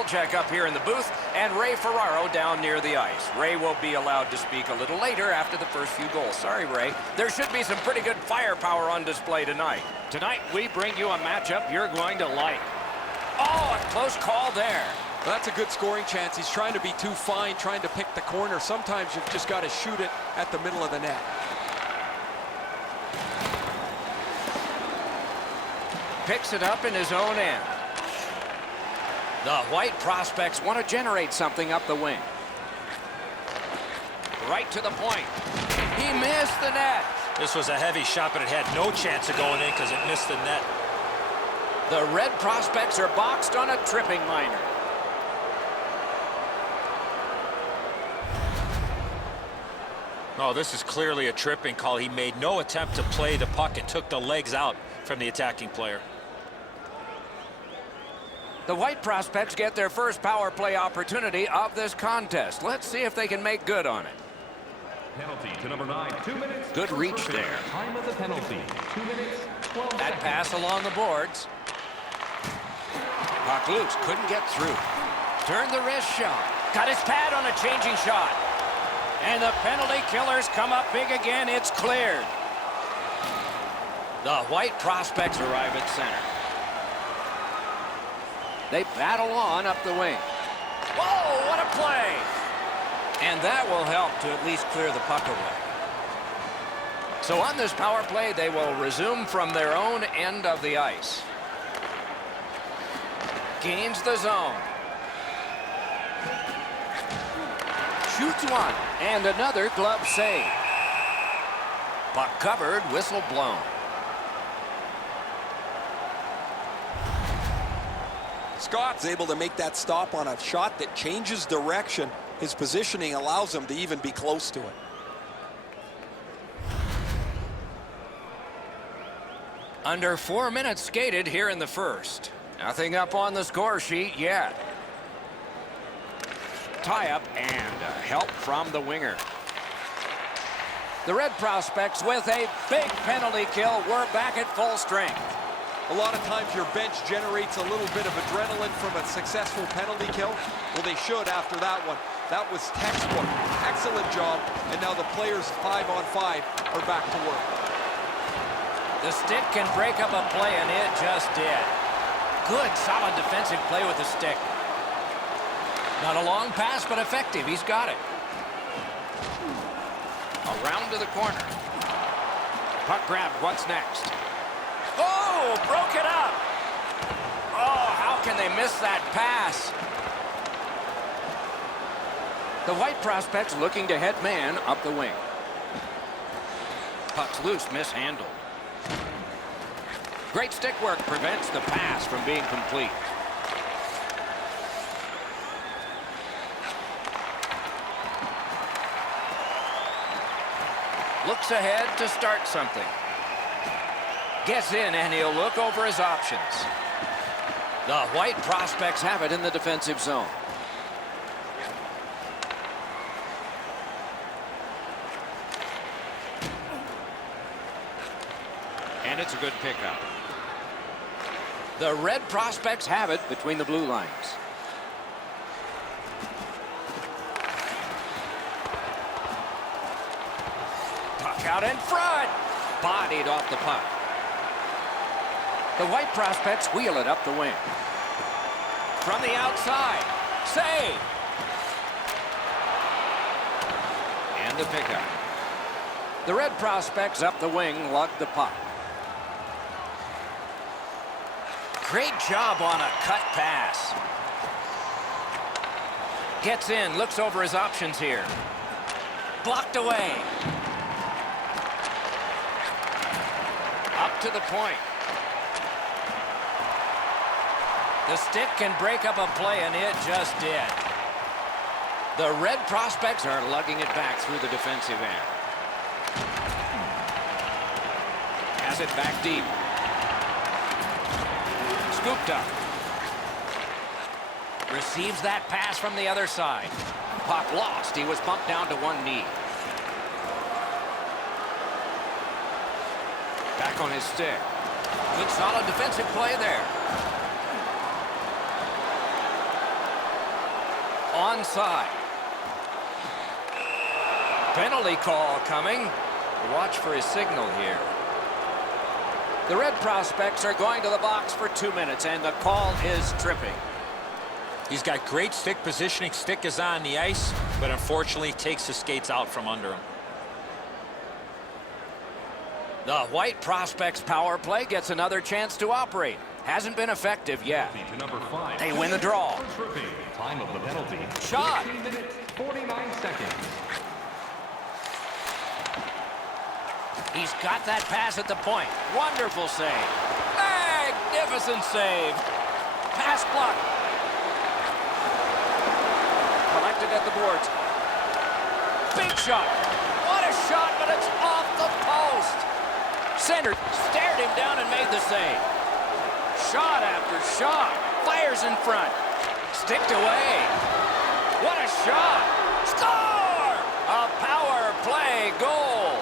Kolchak up here in the booth and Ray Ferraro down near the ice. Ray will be allowed to speak a little later after the first few goals. Sorry, Ray. There should be some pretty good firepower on display tonight. Tonight, we bring you a matchup you're going to like. Oh, a close call there. Well, that's a good scoring chance. He's trying to be too fine, trying to pick the corner. Sometimes you've just got to shoot it at the middle of the net. Picks it up in his own end. The White prospects want to generate something up the wing. Right to the point. He missed the net. This was a heavy shot, but it had no chance of going in because it missed the net. The Red prospects are boxed on a tripping minor. Oh, this is clearly a tripping call. He made no attempt to play the puck and took the legs out from the attacking player. The White prospects get their first power play opportunity of this contest. Let's see if they can make good on it. Penalty to number 9, 2 minutes. Good reach there. Time of the penalty, 2 minutes, 12 That seconds. pass along the boards. Puck loose, couldn't get through. Turned the wrist shot. Got his pad on a changing shot. And the penalty killers come up big again. It's cleared. The White prospects arrive at center. They battle on up the wing. Whoa, what a play! And that will help to at least clear the puck away. So on this power play, they will resume from their own end of the ice. Gains the zone. Shoots one, and another glove save. Puck covered, whistle blown. Scott's able to make that stop on a shot that changes direction. His positioning allows him to even be close to it. Under 4 minutes skated here in the first. Nothing up on the score sheet yet. Tie-up and help from the winger. The Red prospects with a big penalty kill. We're back at full strength. A lot of times your bench generates a little bit of adrenaline from a successful penalty kill. Well, they should after that one. That was textbook. Excellent job. And now the players 5-on-5 are back to work. The stick can break up a play, and it just did. Good, solid defensive play with the stick. Not a long pass, but effective. He's got it. Around to the corner. Puck grabbed. What's next? Oh, broke it up. Oh, how can they miss that pass? The White prospects looking to head man up the wing. Puck's loose, mishandled. Great stick work prevents the pass from being complete. Looks ahead to start something. Gets in, and he'll look over his options. The White prospects have it in the defensive zone. And it's a good pickup. The Red prospects have it between the blue lines. Puck out in front. Bodied off the puck. The White prospects wheel it up the wing. From the outside. Save. And the pickup. The Red prospects up the wing lug the puck. Great job on a cut pass. Gets in, looks over his options here. Blocked away. Up to the point. The stick can break up a play, and it just did. The Red prospects are lugging it back through the defensive end. Has it back deep. Scooped up. Receives that pass from the other side. Puck lost. He was bumped down to one knee. Back on his stick. Good solid defensive play there. onside. Penalty call coming. Watch for his signal here. The Red Prospects are going to the box for 2 minutes, and the call is tripping. He's got great stick positioning. Stick is on the ice, but unfortunately takes the skates out from under him. The White Prospects power play gets another chance to operate. Hasn't been effective yet. To number 5. They win the draw. Tripping. Time of the penalty. Shot. 14 minutes, 49 seconds. He's got that pass at the point. Wonderful save. Magnificent save. Pass block. Collected at the boards. Big shot. What a shot, but it's off the post. Center stared him down and made the save. Shot after shot. Fires in front. Sticked away. What a shot. Score! A power play goal.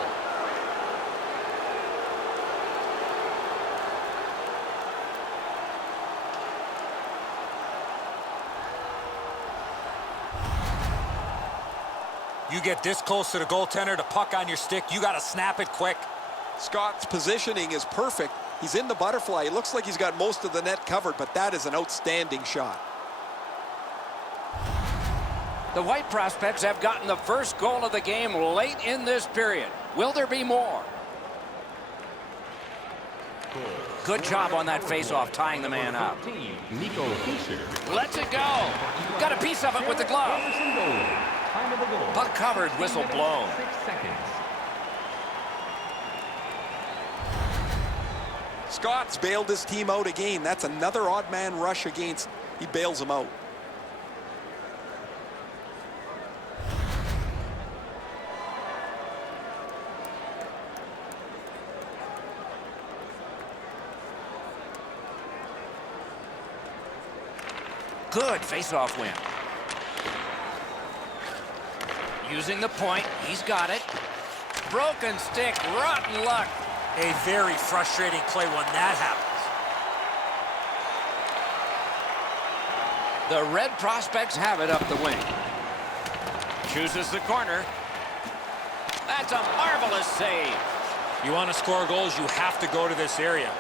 You get this close to the goaltender, the puck on your stick, you got to snap it quick. Scott's positioning is perfect. He's in the butterfly. It looks like he's got most of the net covered, but that is an outstanding shot. The White Prospects have gotten the first goal of the game late in this period. Will there be more? Good job on that faceoff, tying the man up. Lets it go. Got a piece of it with the glove. Puck covered, whistle blown. 6 seconds. Scott's bailed his team out again. That's another odd man rush against. He bails him out. Good face-off win. Using the point, he's got it. Broken stick, rotten luck. A very frustrating play when that happens. The Red Prospects have it up the wing. Chooses the corner. That's a marvelous save. You want to score goals, you have to go to this area.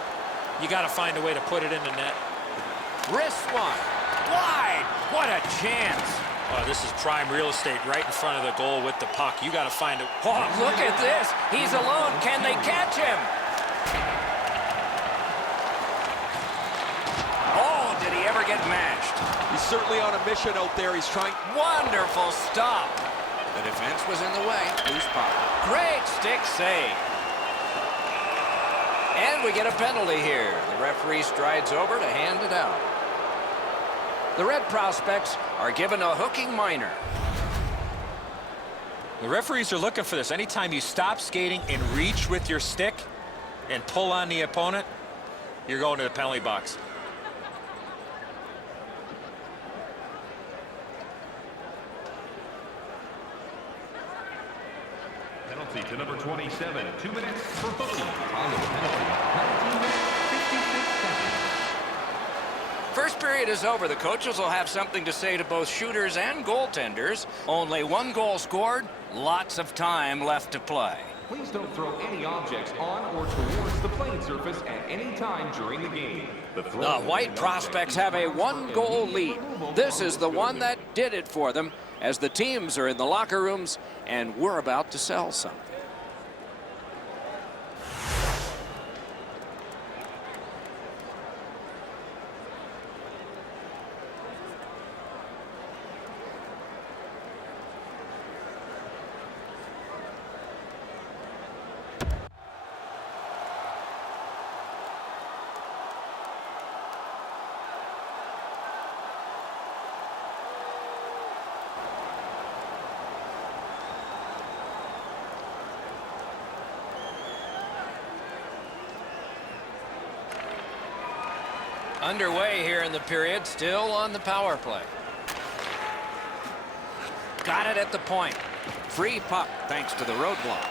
You got to find a way to put it in the net. Wrist one. Wide. What a chance. Oh, this is prime real estate right in front of the goal with the puck. You got to find it. Oh, look at this. He's alone. Can they catch him? Oh, did he ever get mashed? He's certainly on a mission out there. He's trying. Wonderful stop. The defense was in the way. Loose puck. Great stick save. And we get a penalty here. The referee strides over to hand it out. The Red Prospects are given a hooking minor. The referees are looking for this. Anytime you stop skating and reach with your stick and pull on the opponent, you're going to the penalty box. Penalty to number 27. 2 minutes for booking. Time of the penalty. 19 minutes, 56 seconds. First period is over. The coaches will have something to say to both shooters and goaltenders. Only one goal scored. Lots of time left to play. Please don't throw any objects on or towards the playing surface at any time during the game. The White Prospects have a one-goal lead. This is the one that did it for them as the teams are in the locker rooms and we're about to sell something. Underway here in the period, still on the power play. Got it at the point. Free puck thanks to the roadblock.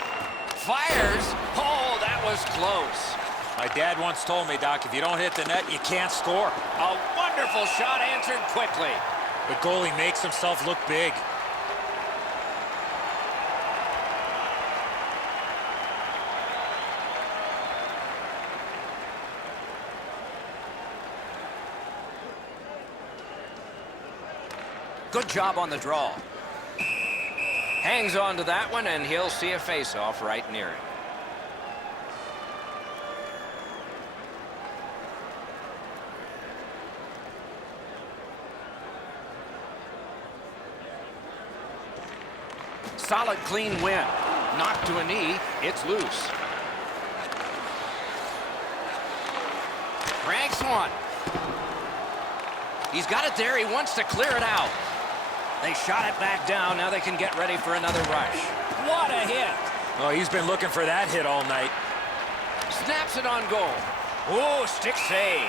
Fires. Oh, that was close. My dad once told me, Doc, if you don't hit the net, you can't score. A wonderful shot answered quickly. The goalie makes himself look big. Good job on the draw. Hangs on to that one, and he'll see a face-off right near it. Solid, clean win. Knocked to a knee. It's loose. Cranks one. He's got it there. He wants to clear it out. They shot it back down. Now they can get ready for another rush. What a hit. Oh, he's been looking for that hit all night. Snaps it on goal. Oh, stick save.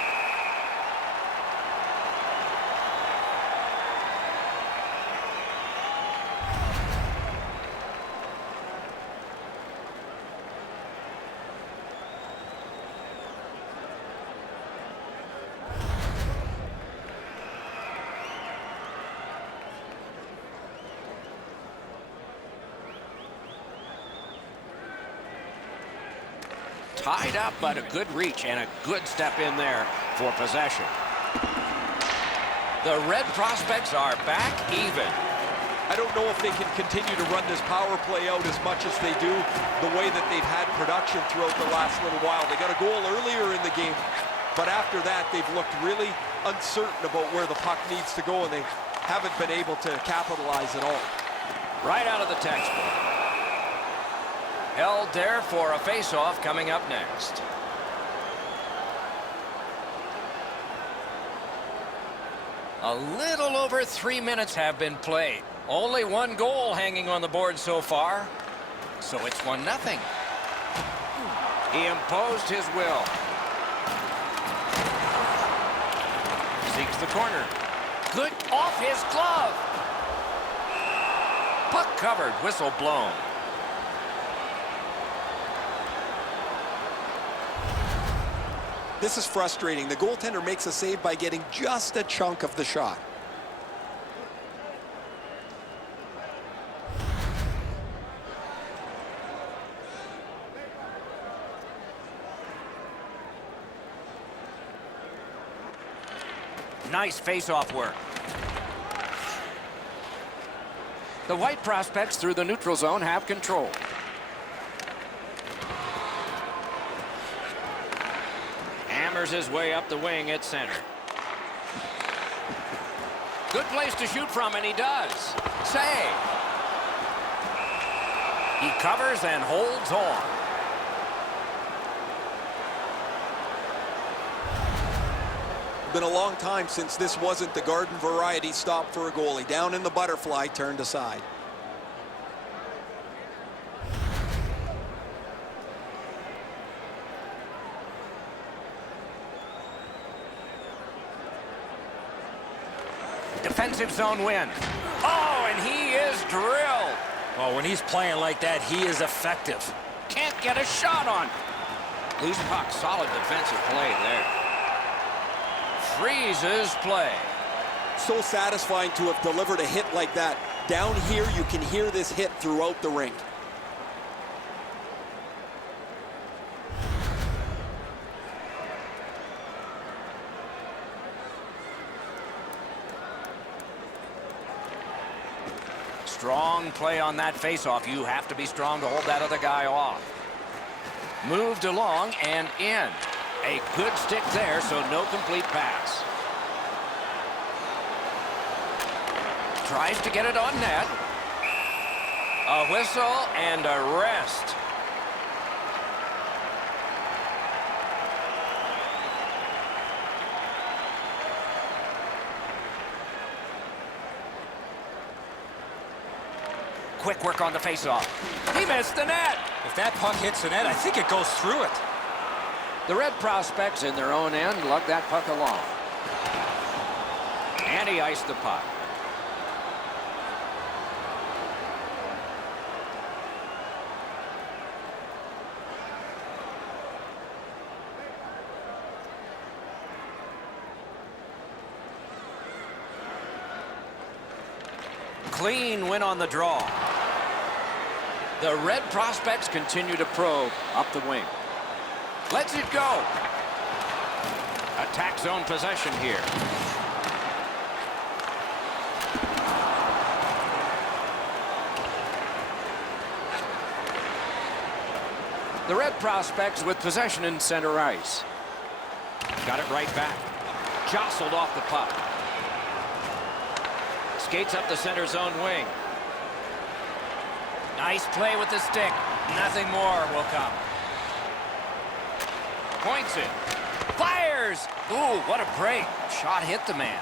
Tied up, but a good reach and a good step in there for possession. The Red Prospects are back even. I don't know if they can continue to run this power play out as much as they do the way that they've had production throughout the last little while. They got a goal earlier in the game, but after that, they've looked really uncertain about where the puck needs to go, and they haven't been able to capitalize at all. Right out of the textbook. Held there for a face-off coming up next. A little over 3 minutes have been played. Only one goal hanging on the board so far. So it's 1-0. He imposed his will. Seeks the corner. Good off his glove. Puck covered, whistle blown. This is frustrating. The goaltender makes a save by getting just a chunk of the shot. Nice face-off work. The White Prospects through the neutral zone have control. Hammers his way up the wing at center. Good place to shoot from, and he does. Save. He covers and holds on. Been a long time since this wasn't the garden variety stop for a goalie. Down in the butterfly, turned aside. Defensive zone win. Oh, and he is drilled. Oh, when he's playing like that, he is effective. Can't get a shot on. Loose puck, solid defensive play there. Freezes play. So satisfying to have delivered a hit like that. Down here, you can hear this hit throughout the rink. Strong play on that faceoff. You have to be strong to hold that other guy off. Moved along and in. A good stick there, so no complete pass. Tries to get it on net. A whistle and a rest. Quick work on the faceoff. He missed the net. If that puck hits the net, I think it goes through it. The Red Prospects in their own end lug that puck along. And he iced the puck. clean win on the draw. The red prospects continue to probe up the wing. Lets it go. Attack zone possession here. The red prospects with possession in center ice. Got it right back. Jostled off the puck. Skates up the center zone wing. Nice play with the stick. Nothing more will come. Points it. Fires! Ooh, what a break. Shot hit the man.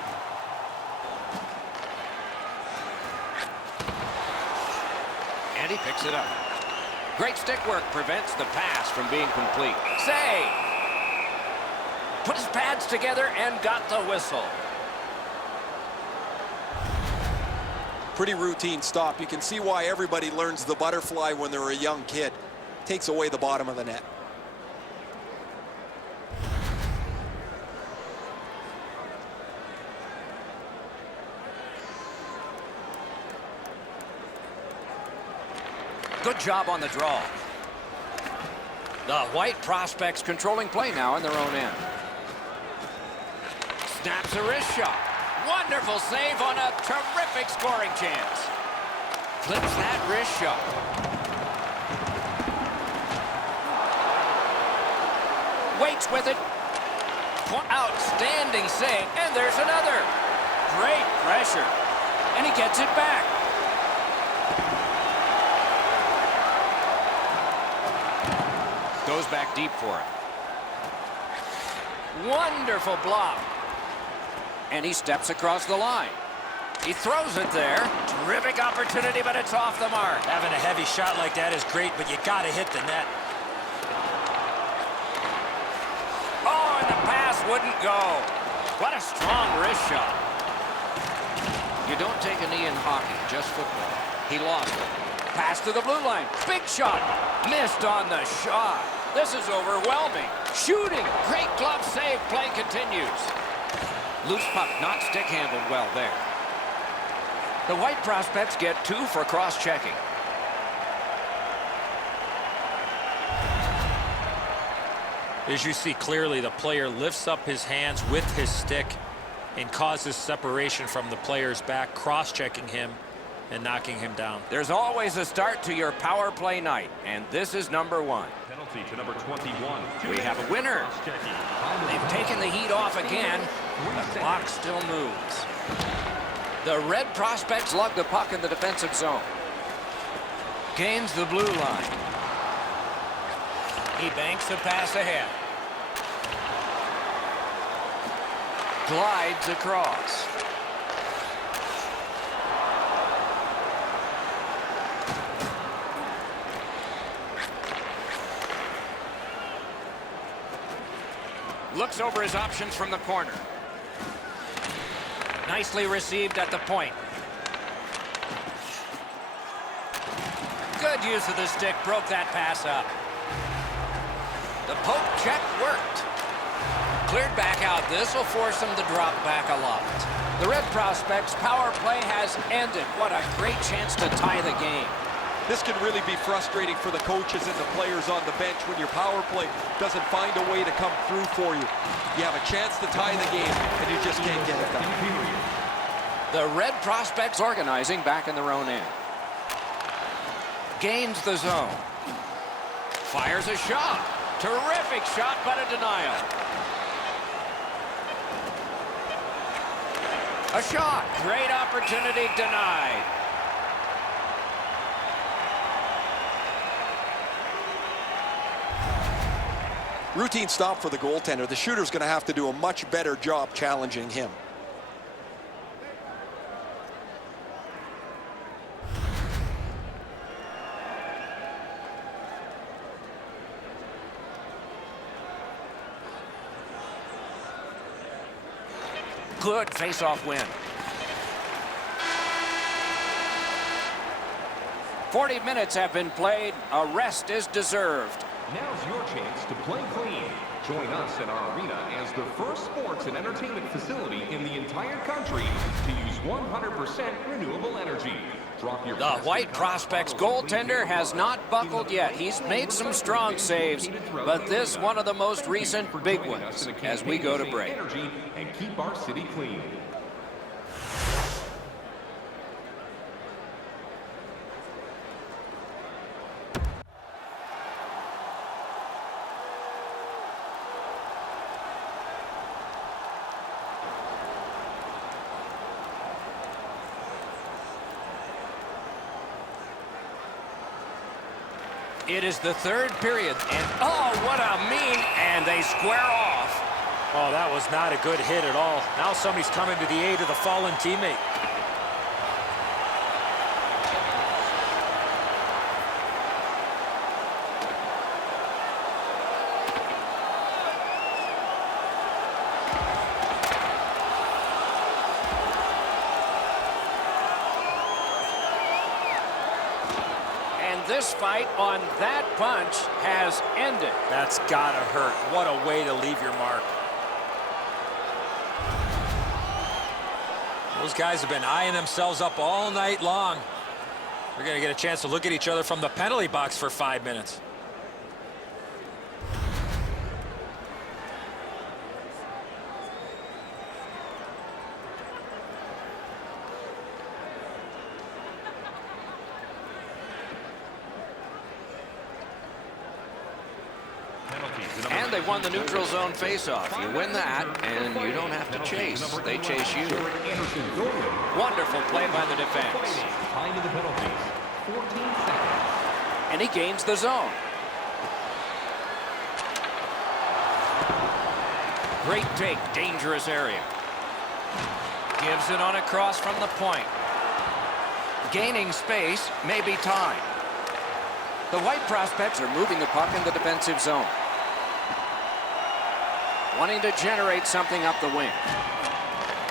And he picks it up. Great stick work prevents the pass from being complete. Save! Put his pads together and got the whistle. Pretty routine stop. You can see why everybody learns the butterfly when they're a young kid. Takes away the bottom of the net. Good job on the draw. The white prospects controlling play now in their own end. Snaps a wrist shot. Wonderful save on a terrific scoring chance. Flips that wrist shot. Waits with it. Outstanding save. And there's another. Great pressure. And he gets it back. Goes back deep for it. Wonderful block. And he steps across the line. He throws it there. Terrific opportunity, but it's off the mark. Having a heavy shot like that is great, but you got to hit the net. Oh, and the pass wouldn't go. What a strong wrist shot. You don't take a knee in hockey, just football. He lost it. Pass to the blue line. Big shot. Missed on the shot. This is overwhelming. Shooting. Great glove save. Play continues. Loose puck, not stick handled well there. The white prospects get 2 for cross-checking. As you see clearly, the player lifts up his hands with his stick and causes separation from the player's back, cross-checking him and knocking him down. There's always a start to your power play night, and this is number 1. Penalty to number 21. We have a winner. They've taken the heat off again. The clock still moves. The red prospects lug the puck in the defensive zone. Gains the blue line. He banks the pass ahead. Glides across. Looks over his options from the corner. Nicely received at the point. Good use of the stick, broke that pass up. The poke check worked. Cleared back out. This will force him to drop back a lot. The red prospects' power play has ended. What a great chance to tie the game. This can really be frustrating for the coaches and the players on the bench when your power play doesn't find a way to come through for you. You have a chance to tie the game, and you just can't get it done. The red prospects organizing back in their own end. Gains the zone. Fires a shot. Terrific shot, but a denial. A shot. Great opportunity denied. Routine stop for the goaltender. The shooter's going to have to do a much better job challenging him. Good face-off win. 40 minutes have been played. A rest is deserved. Now's your chance to play clean. Join us in our arena as the first sports and entertainment facility in the entire country to use 100% renewable energy. Drop your The White Prospects goaltender has not buckled yet. He's made some strong saves, but this one of the most recent big ones as we go to break. And keep our city clean. It is the third period, and oh, what a and they square off. Oh, that was not a good hit at all. Now somebody's coming to the aid of the fallen teammate. This fight on that punch has ended. That's gotta hurt. What a way to leave your mark. Those guys have been eyeing themselves up all night long. We're gonna get a chance to look at each other from the penalty box for 5 minutes. And they won the neutral zone faceoff. You win that, and you don't have to chase. They chase you. Wonderful play by the defense. Time to the penalties. 14 seconds. And he gains the zone. Great take, dangerous area. Gives it on a cross from the point. Gaining space, maybe time. The White Prospects are moving the puck in the defensive zone. Wanting to generate something up the wing.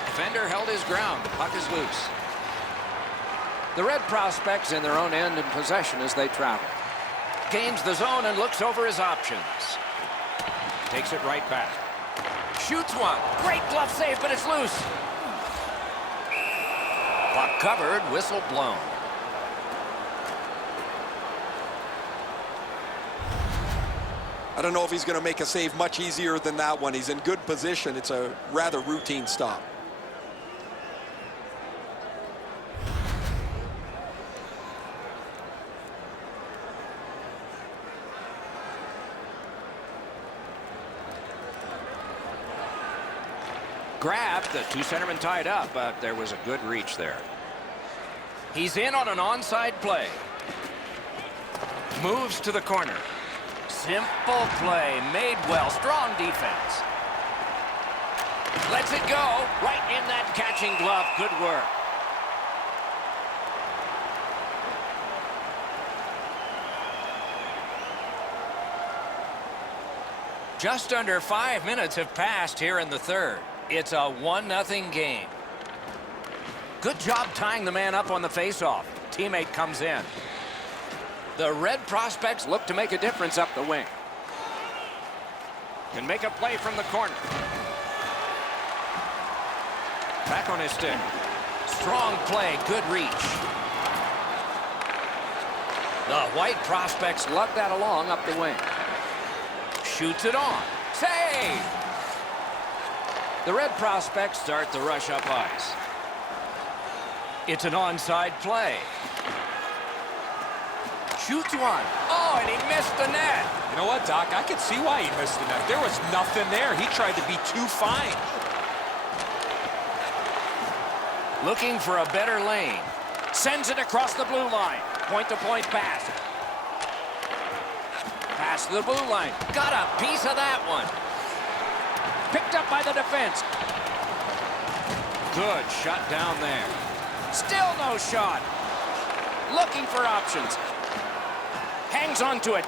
Defender held his ground. The puck is loose. The Red Prospects in their own end in possession as they travel. Gains the zone and looks over his options. Takes it right back. Shoots one. Great glove save, but it's loose. Puck covered, whistle blown. I don't know if he's going to make a save much easier than that one. He's in good position. It's a rather routine stop. Grabbed, the two centermen tied up, but there was a good reach there. He's in on an onside play. Moves to the corner. Simple play, made well, strong defense. Lets it go, right in that catching glove, good work. Just under 5 minutes have passed here in the third. It's a 1-0 game. Good job tying the man up on the faceoff. Teammate comes in. The Red Prospects look to make a difference up the wing. Can make a play from the corner. Back on his stick. Strong play, good reach. The White Prospects lug that along up the wing. Shoots it on. Save! The Red Prospects start the rush up ice. It's an onside play. Shoots one. Oh, and he missed the net. You know what, Doc? I could see why he missed the net. There was nothing there. He tried to be too fine. Looking for a better lane. Sends it across the blue line. Point-to-point pass. Pass to the blue line. Got a piece of that one. Picked up by the defense. Good shot down there. Still no shot. Looking for options. Hangs on to it.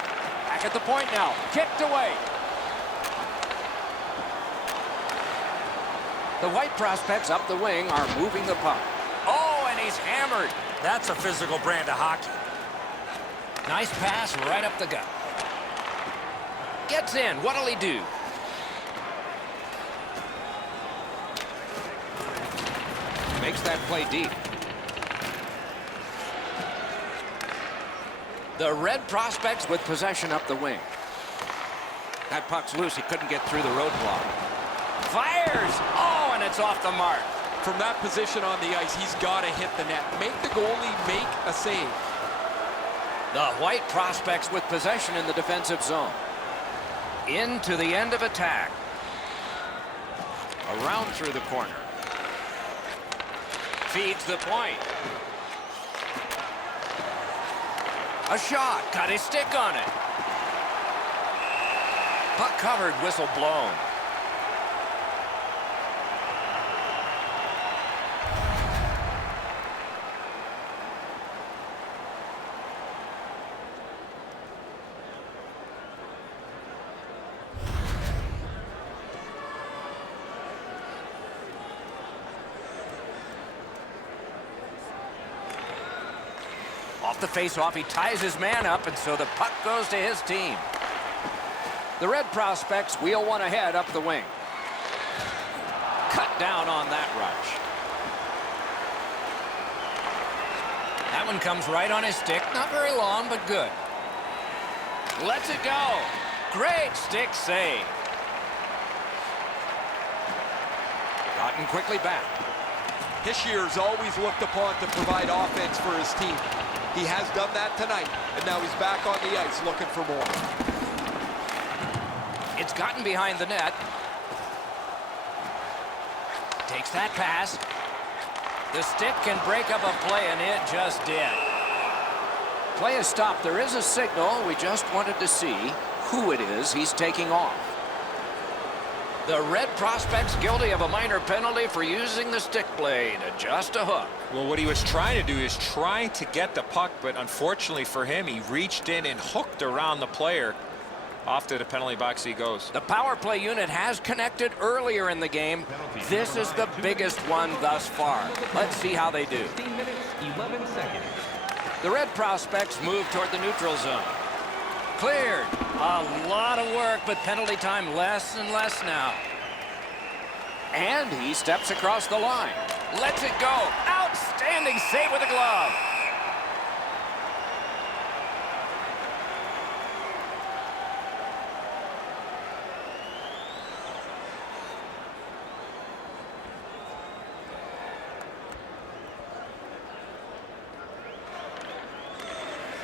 Back at the point now. Kicked away. The White Prospects up the wing are moving the puck. Oh, and he's hammered. That's a physical brand of hockey. Nice pass right up the gut. Gets in. What'll he do? Makes that play deep. The Red Prospects with possession up the wing. That puck's loose. He couldn't get through the roadblock. Fires! Oh, and it's off the mark. From that position on the ice, he's got to hit the net. Make the goalie make a save. The White Prospects with possession in the defensive zone. Into the end of attack. Around through the corner. Feeds the point. A shot. Got his stick on it. Puck covered, whistle blown. Off the face-off, he ties his man up, and so the puck goes to his team. The Red Prospects wheel one ahead up the wing. Cut down on that rush. That one comes right on his stick. Not very long, but good. Lets it go. Great stick save. Gotten quickly back. Hishier's always looked upon to provide offense for his team. He has done that tonight, and now he's back on the ice looking for more. It's gotten behind the net. Takes that pass. The stick can break up a play, and it just did. Play is stopped. There is a signal. We just wanted to see who it is he's taking off. The Red Prospects guilty of a minor penalty for using the stick blade. Just a hook. Well, what he was trying to do is trying to get the puck, but unfortunately for him, he reached in and hooked around the player. Off to the penalty box he goes. The power play unit has connected earlier in the game. This is the biggest one thus far. Let's see how they do. 16 minutes, 11 seconds. The Red Prospects move toward the neutral zone. Cleared. A lot of work, but penalty time less and less now. And he steps across the line. Lets it go. Outstanding save with a glove.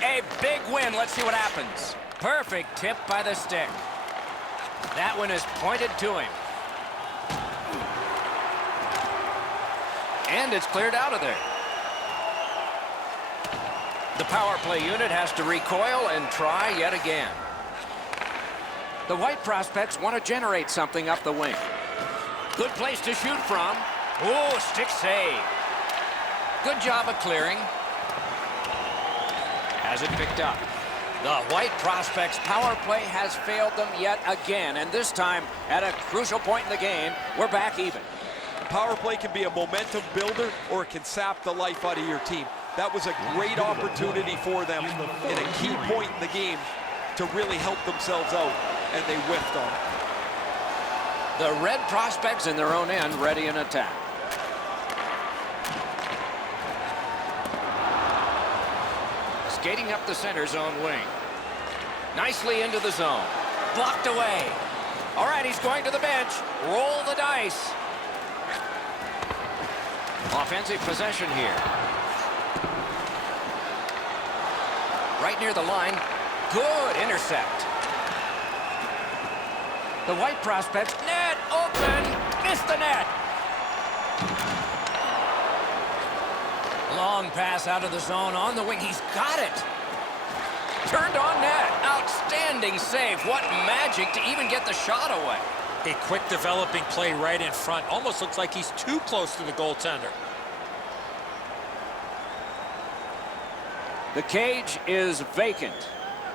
A big win. Let's see what happens. Perfect tip by the stick. That one is pointed to him. And it's cleared out of there. The power play unit has to recoil and try yet again. The White Prospects want to generate something up the wing. Good place to shoot from. Oh, stick save. Good job of clearing. Has it picked up. The White Prospects power play has failed them yet again, and this time at a crucial point in the game, we're back even. Power play can be a momentum builder, or it can sap the life out of your team. That was a great opportunity for them in a key point in the game to really help themselves out, and they whiffed on it. The Red Prospects in their own end, ready in attack. Skating up the center zone wing. Nicely into the zone. Blocked away. All right, he's going to the bench. Roll the dice. Offensive possession here. Right near the line. Good intercept. The White Prospects. Net open. Missed the net. Long pass out of the zone on the wing. He's got it. Turned on net. Outstanding save. What magic to even get the shot away. A quick developing play right in front. Almost looks like he's too close to the goaltender. The cage is vacant.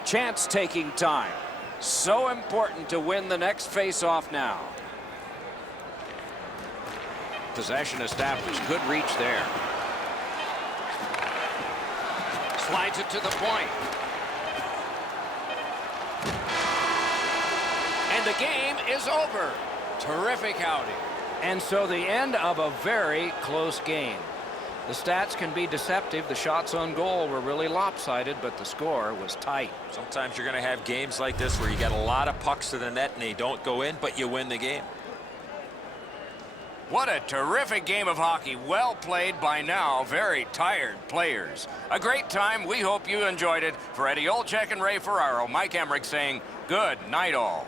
Chance taking time. So important to win the next face-off now. Possession established. Good reach there. Slides it to the point. And the game is over. Terrific outing. And so the end of a very close game. The stats can be deceptive. The shots on goal were really lopsided, but the score was tight. Sometimes you're going to have games like this where you get a lot of pucks to the net and they don't go in, but you win the game. What a terrific game of hockey. Well played by now very tired players. A great time. We hope you enjoyed it. For Eddie Olczyk and Ray Ferraro, Mike Emmerich saying good night all.